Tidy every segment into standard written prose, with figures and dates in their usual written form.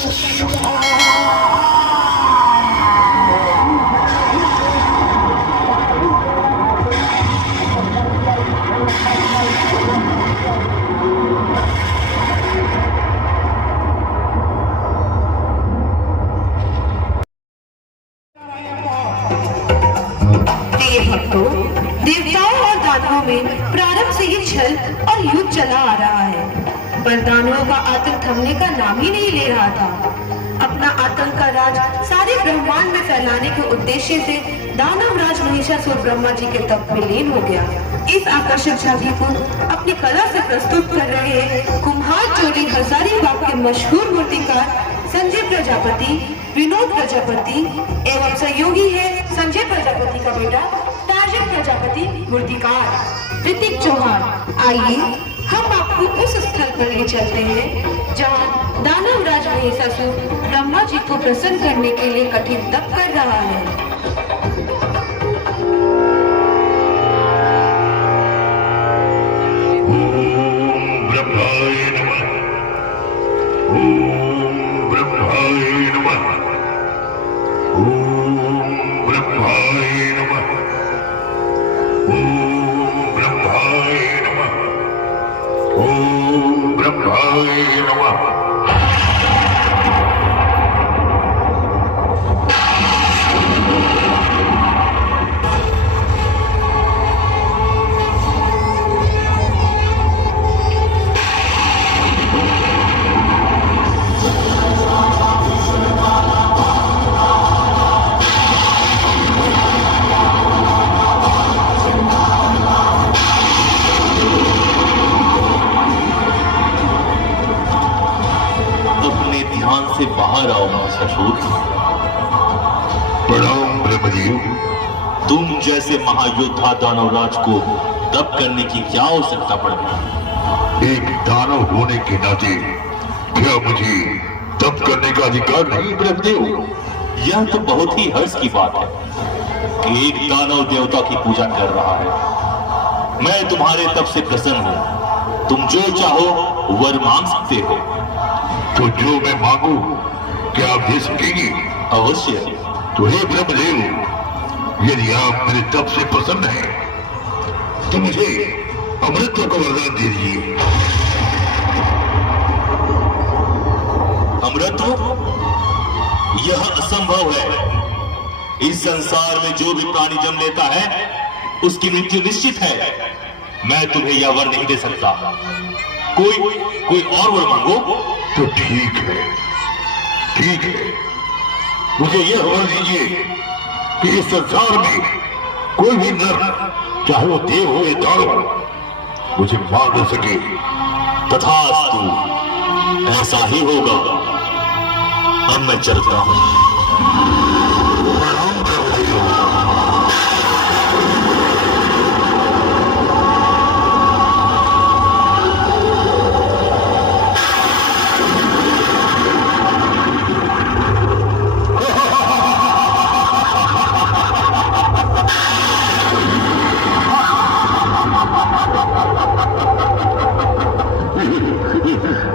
भक्तों, देवताओं और दानवों में प्रारंभ से ही छल और युद्ध चला आ रहा है, पर दानवों का आतंक थमने का नाम ही नहीं ले रहा था। अपना आतंक का राज सारे ब्रह्मांड में फैलाने के उद्देश्य से दानव राज महिषासुर ब्रह्मा जी के तप में लीन हो गया। इस आकर्षक झांकी को अपनी कला से प्रस्तुत कर रहे कुम्हार चोरी हजारीबाग के मशहूर मूर्तिकार संजय प्रजापति, विनोद प्रजापति एवं सहयोगी है संजय प्रजापति का बेटा टार्जन प्रजापति मूर्तिकार ऋतिक चौहान। आइए हम आपको उस स्थल पर ले चलते हैं जहां दानव राज महिषासुर ब्रह्मा जी को प्रसन्न करने के लिए कठिन तप कर रहा है। से बाहर आओ महिषासुर। प्रणाम ब्रह्मदेव। तुम जैसे महायोद्धा दानवराज को तप करने की क्या आवश्यकता पड़ गई? एक दानव होने के नाते क्या मुझे तप करने का अधिकार नहीं ब्रह्मदेव? यह तो बहुत ही हर्ष की बात है कि एक दानव देवता की पूजा कर रहा है। मैं तुम्हारे तप से प्रसन्न हूं। तुम जो चाहो वर मांग सकते हो। तो जो मैं मांगू क्या आप दे सकेंगे? अवश्य। तो हे ब्रह्मदेव, यदि आप मेरे तप से प्रसन्न हैं तो मुझे अमृत का वरदान दे दीजिए। अमृत? यह असंभव है। इस संसार में जो भी प्राणी जन्म लेता है उसकी मृत्यु निश्चित है। मैं तुम्हें यह वर नहीं दे सकता। कोई और वर मांगो। तो ठीक है, ठीक है। मुझे यह वर दीजिए कि इस संसार में कोई भी नर, चाहे वो देव हो या दानव, मुझे मार न सके। तथास्तु, ऐसा ही होगा। अब मैं चलता हूं।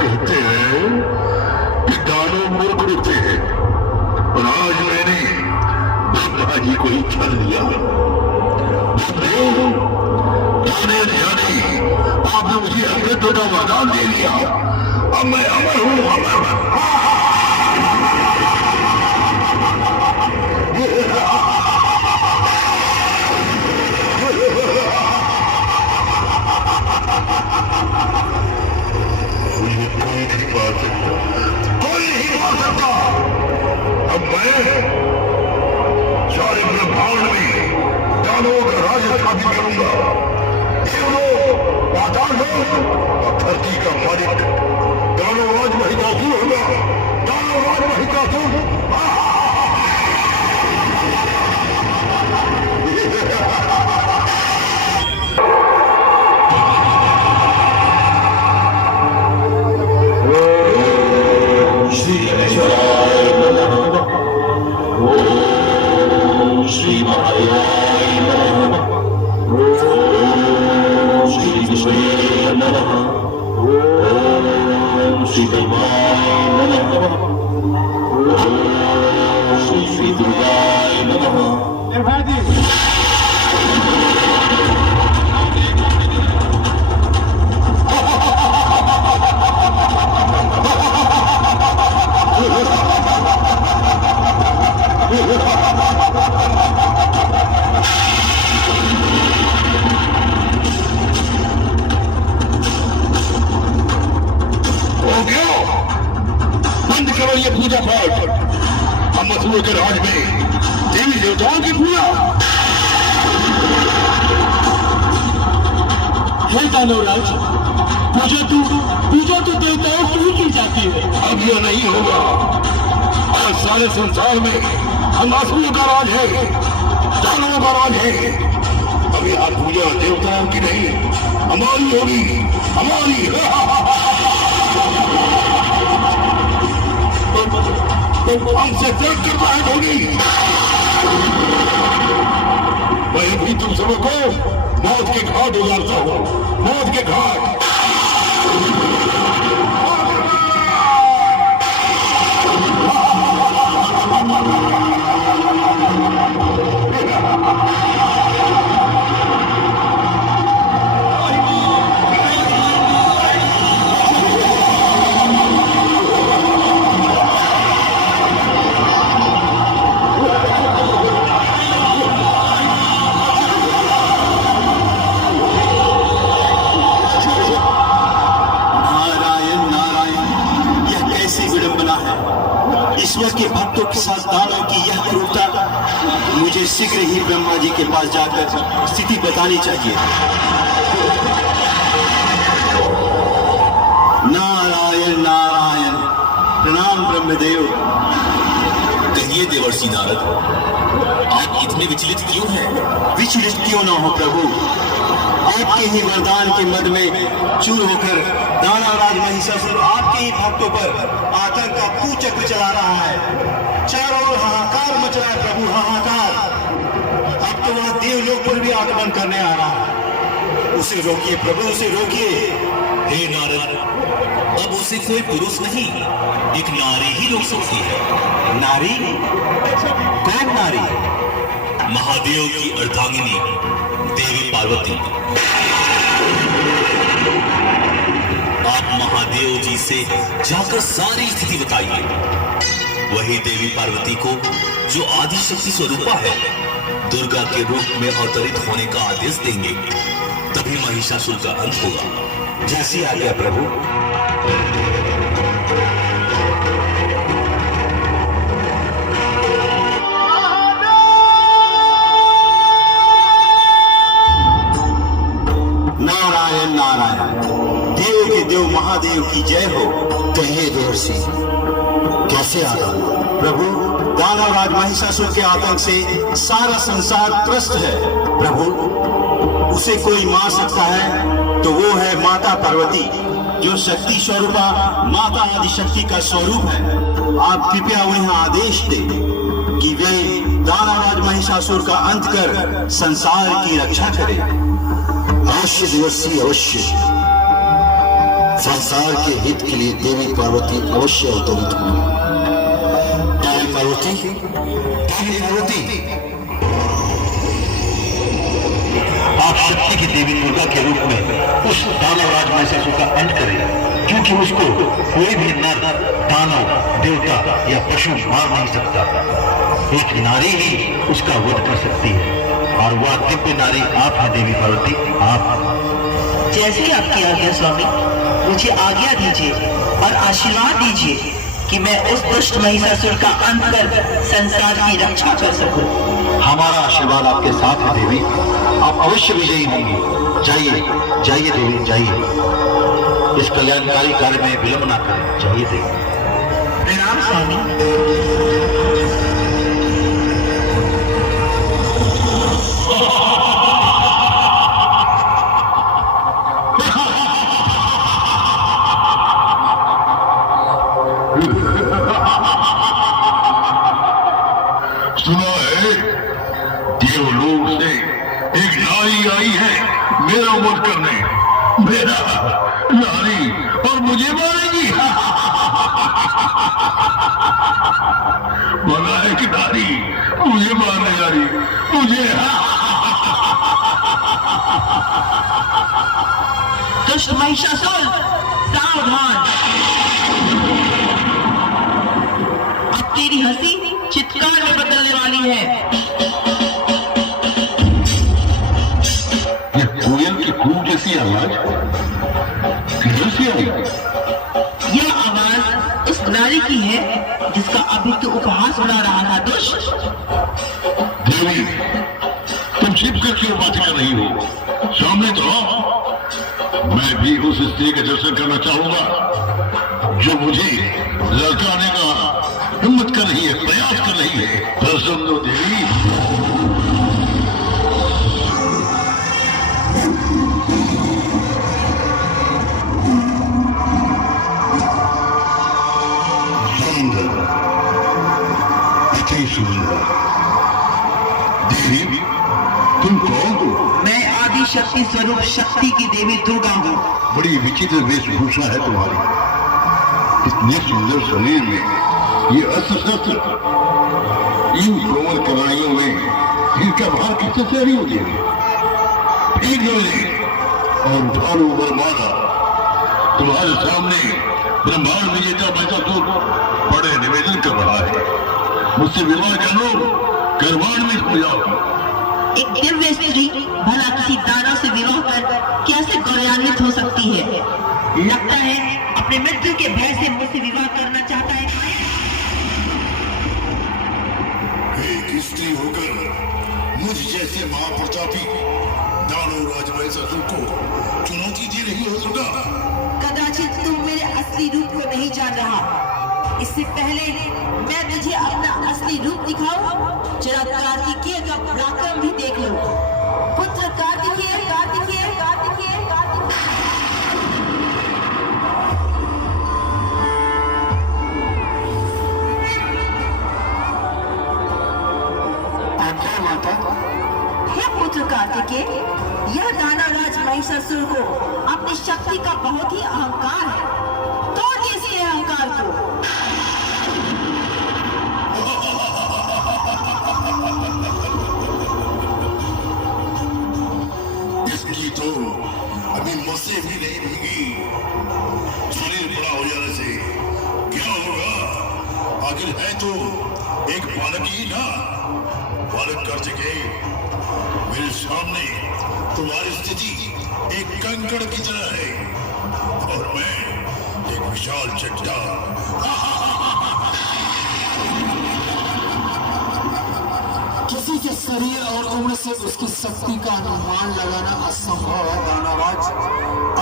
कहते हैं कि दानव मूर्ख होते हैं, और आज मैंने ब्रह्मा जी को ही छल लिया। जाने जाने आपने मुझे अमृत का वरदान दे दिया। अब मैं अमर हूं, अमर। कोई नहीं मार सकता। अब मैं सारे ब्रह्मांड में दानवों का राज स्थापित करूंगा। देवों, पातालों और धरती का मालिक दानवराज महिषासुर होगा। दानवराज महिषासुर। श्री महायाय नमः। ओम श्री विष्णुवे नमः। ओम श्री देवाय नमः। नमः। श्री श्री दुर्गाय नमः। हो गया, बंद करो ये पूजा पाठ। हम असुरों के राज में देवी देवताओं की पूजा। हे दानवराज, पूजा तो देवताओं की ही की जाती है। अब यह नहीं होगा। आज सारे संसार में हम असुरों का राज है, दानवों का राज है। अब यहाँ पूजा देवताओं की नहीं, हमारी होगी, हमारी। हमसे त्याग करना है धोनी। मैं अभी तुम सबको मौत के घाट उजाड़ता हूँ, मौत के घाट। ईश्वर के भक्तों के साथ दानों की यह क्रूरता, मुझे शीघ्र ही ब्रह्मा जी के पास जाकर स्थिति बतानी चाहिए। नारायण नारायण, प्रणाम ब्रह्मदेव। कहिए देवर्षि नारद, आप इतने विचलित क्यों हैं? विचलित क्यों ना हो प्रभु, आपके ही वरदान के मद में चूर होकर दानवराज महिषासुर आपके ही भक्तों पर आतंक का कुचक्र चला रहा है। चारों ओर हाहाकार मच रहा है प्रभु, हाहाकार। अब तो वह देवलोक पर भी आगमन करने आ रहा है। उसे रोकिए प्रभु, उसे रोकिए। हे नारद, अब उसे कोई पुरुष नहीं, एक नारी ही रोक सकती है। नारी? कौन नारी? महादेव की अर्धांगिनी देवी पार्वती। आप महादेव जी से जाकर सारी स्थिति बताइए। वही देवी पार्वती को, जो आदि शक्ति स्वरूपा है, दुर्गा के रूप में अवतरित होने का आदेश देंगे, तभी महिषासुर का अंत होगा। जैसी आज्ञा प्रभु। नारायण नारायण, देव के देव महादेव की जय हो। कहिए देवर्षि, कैसे आना? प्रभु, दानवराज महिषासुर के आतंक से सारा संसार त्रस्त है। प्रभु, उसे कोई मार सकता है तो वो है माता पार्वती, जो शक्ति स्वरूपा माता आदि शक्ति का स्वरूप है। आप कृपया उन्हें आदेश दें कि वे दानवराज महिषासुर का अंत कर संसार की रक्षा करें। अवश्य देवर्षि, अवश्य। संसार के हित के लिए देवी पार्वती अवश्य अवतरित होंगी। देवी पार्वती, देवी पार्वती, आप शक्ति की देवी दुर्गा के रूप में उस दानवराज महिषासुर का अंत करें, क्योंकि उसको कोई भी नर, दानव, देवता या पशु मार नहीं सकता। एक नारी ही उसका वध कर सकती है, और वह दिव्य नारी आप हैं देवी पार्वती, आप। जैसी आपकी आज्ञा स्वामी, मुझे आज्ञा दीजिए और आशीर्वाद दीजिए कि मैं उस दुष्ट महिषासुर का अंत कर संसार की रक्षा कर सकूं। हमारा आशीर्वाद आपके साथ है देवी, आप अवश्य विजयी होंगी। जाइए जाइए देवी, जाइए। इस कल्याणकारी कार्य में विलंब ना करें। जाइए देवी। प्रणाम स्वामी। सुना है, देवलोक से एक नारी आई है मेरा वध करने, मेरा नारी, और मुझे मारेगी। मुझे दुष्ट महिषासुर, सावधान। अब तेरी हंसी चित्कार में बदलने वाली है। ये कोयल की कूक जैसी आवाज किधर से आई? यह आवाज उस नारी की है जिसका अभी तो उपहास उड़ा रहा था दुष्ट। देवी, तुम छिप कर क्यों बात कर रही हो? सामने तो आओ। मैं भी उस स्त्री का दर्शन करना चाहूंगा जो मुझे ललकाने का हिम्मत कर रही है, प्रयास कर रही है। दर्शन दो देवी। सुंदर, अति सुंदर। देवी, तुम कौन हो? मैं आदि शक्ति स्वरूप शक्ति की देवी दुर्गा हूँ। बड़ी विचित्र वेशभूषा है तुम्हारी। इतने सुंदर शरीर में ये अस्त्र शस्त्र, इन कोमल कलाइयों में इनका भार किससे तैयारी हो जाएगी? ठीक और उठा लो वरमाला। तुम्हारे सामने ब्रह्मांड विजेता महिषासुर बड़े निवेदन कर रहा है, मुझसे विवाह कर लो, गर्भांड में खो जाओ। एक दिव्य स्त्री भला किसी दानव से विवाह कर कैसे गौरवान्वित हो सकती है? लगता है अपने मृत्यु के भय से मुझसे विवाह करना चाहता है। एक स्त्री होकर मुझ जैसे महाप्रतापी दानव राज महिषासुर को चुनौती दे रही हो दुर्गा? कदाचित तुम मेरे असली रूप को नहीं जान रहा। इससे पहले मैं तुझे अपना असली रूप दिखाऊं, जरा कार्तिकेय का पराक्रम भी देख लो। पुत्र कार्तिकेय, कार्तिकेय, कार्तिकेय, कार्तिकेय। आज्ञा माता। हे पुत्र कार्तिकेय, यह दानवराज महिषासुर को अपनी शक्ति का बहुत ही अहंकार है। तोड़ दे इसके अहंकार को। इसकी तो अभी मसे भी नहीं भीगी। शरीर बड़ा हो जाने से क्या होगा? आखिर है तो एक बालक ही ना। बालक कार्तिकेय, मेरे सामने तुम्हारी स्थिति एक कंकड़ की तरह है और मैं एक विशाल चट्टान। किसी के शरीर और उम्र से उसकी शक्ति का अनुमान लगाना असंभव है दानवराज।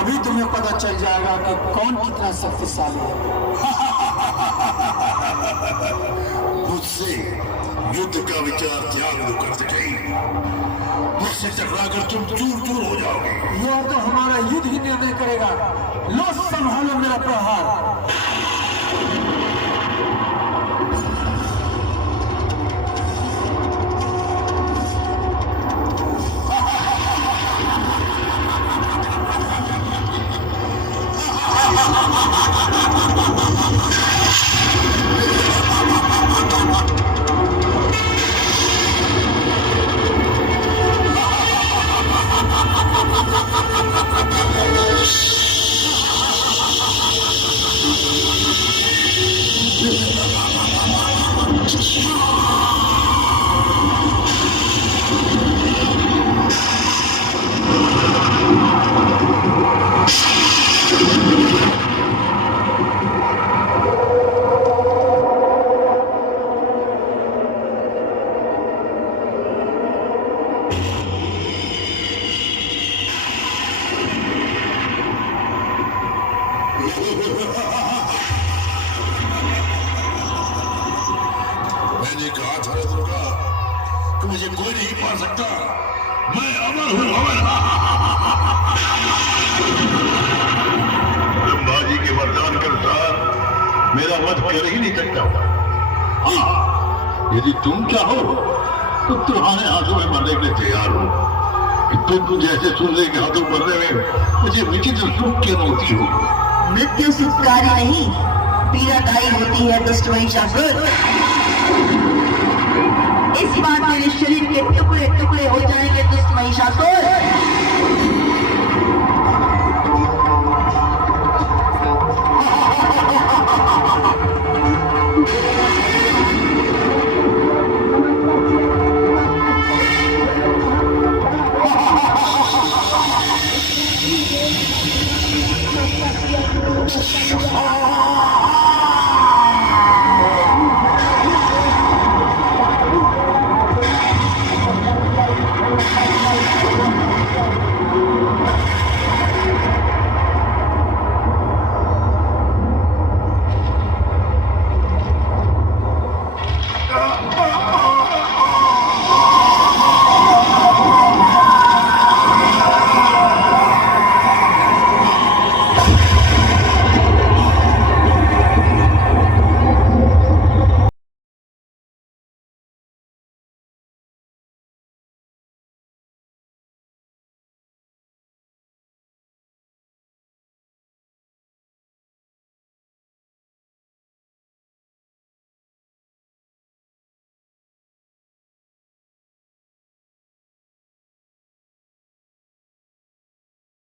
अभी तुम्हें पता चल जाएगा कि कौन कितना शक्तिशाली है। मुझसे युद्ध का विचार त्याग दो कार्तिकेय। मुझसे टकराकर तुम चूर चूर हो जाओगे। यह तो हमारा युद्ध ही निर्णय करेगा। लो संभालो मेरा प्रहार। मैंने कहा था दुर्गा कि मुझे कोई नहीं मार सकता। मैं अमर हूँ, अमर। ब्रह्मा जी के वरदान के अनुसार मेरा वध कर ही नहीं सकता। हाँ, यदि तुम चाहो तो तुम्हारे हाथों में मरने के लिए तैयार हो। कि तुम जैसे सूर्य के हाथों मरने में मुझे विचित्र सुख की अनुभूति हो। मृत्यु सुखकारी नहीं, पीड़ादायी होती है दुष्ट महिषासुर। इस बार तेरे शरीर के टुकड़े टुकड़े हो जाएंगे दुष्ट महिषासुर।